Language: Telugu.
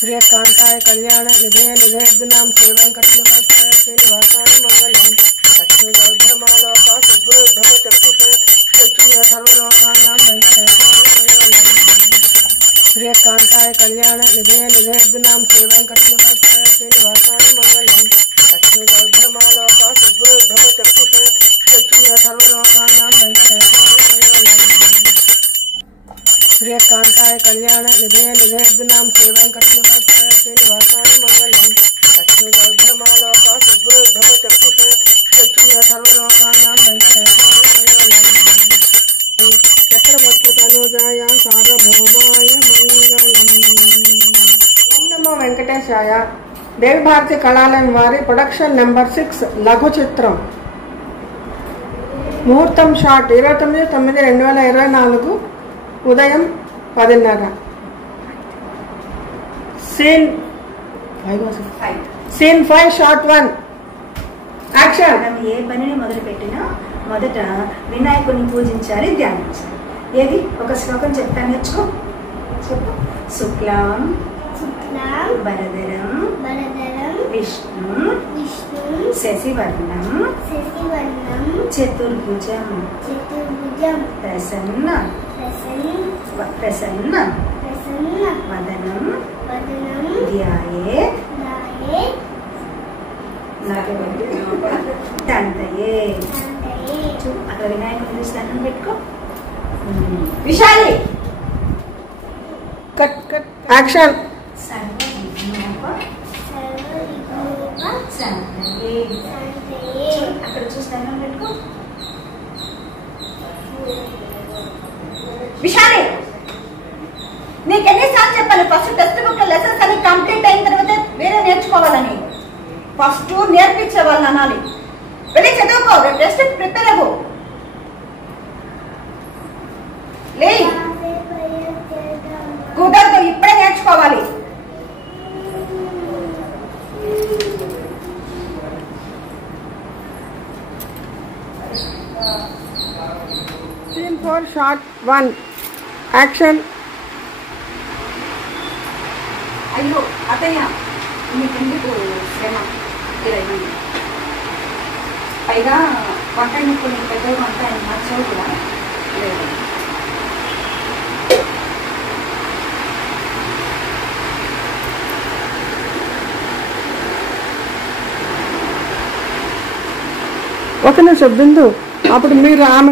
श्रीकांताय कल्याण निधे निधेद्नाम श्रीवेंकटनिवासाय श्रीनिवासाय मंगलम लक्ष्मी गौधर्मालोका सुब्रह्म चक्षुषे चक्षुषे सर्वलोकानां वेंकटेशाय मंगलम श्रीकांताय कल्याण निधे निधेद्नाम श्रीवेंकटनिवासाय श्रीनिवासाय मंगलम लक्ष्मी गौधर्मालोका सुब्रह्म चक्षुषे चक्षुषे सर्वलोकानां वेंकटेशाय मंगलम श्रीकांताय कल्याण निधे निधेद्नाम श्रीवेंकटनिवासाय श्रीनिवासाय मंगलम लक्ष्मी गौधर्मालोका सुब्रह्म चक्षुषे चक्षुषे सर्वलोकानां वेंकटेशाय मंगलम चक्रवर्तितनुजाय सार्वभौमाय मंगलम। ओम नमो वेंकटेशाय। देवी भारती कళాలయం వారి ప్రొడక్షన్ నెంబర్ 6 లఘు చిత్రం ముహూర్తం షాట్ 29/9/2024 ఉదయం 10:30 సీన్ 5 షాట్ 1 యాక్షన్। మనం ఏ పనిని మొదలు పెట్టినా మొదట వినాయకుడిని పూజించాలి, ధ్యానించాలి. ఏది ఒక శ్లోకం చెప్తా, నేర్చుకో. చెప్పు. శుక్లాం వరదరం విష్ణు శశివర్ణం చతుర్భుజం ప్రసన్న వదనం ధ్యాయే దంతయే. అక్కడ వినాయకుడి స్థానం పెట్టుకో. విశాలి. Cut cut action. అక్కడ చూస్తాను పెట్టుకో. విశాలి, నీకు ఎన్నిసార్లు చెప్పాలి ఫస్ట్ టెక్స్ట్ బుక్ లెసన్స్ అని కంప్లీట్ అయిన తర్వాత వేరే నేర్చుకోవాలని. ఫస్ట్ నేర్పించే వాళ్ళని అనాలి. వెళ్ళి చదువుకో, టెస్ట్ ప్రిపేర్ అవ్వు. లే కుదరదు, ఇప్పుడే నేర్చుకోవాలి. Scene 4 shot 1 action. అయ్యో అతయ్య, నీకెందుకు శ్రమ? పైగా వంట కొన్ని పెద్ద వంట నచ్చవు కూడా లేదు. ఒక నిమిషం బిందు, అప్పుడు మీరు ఆమె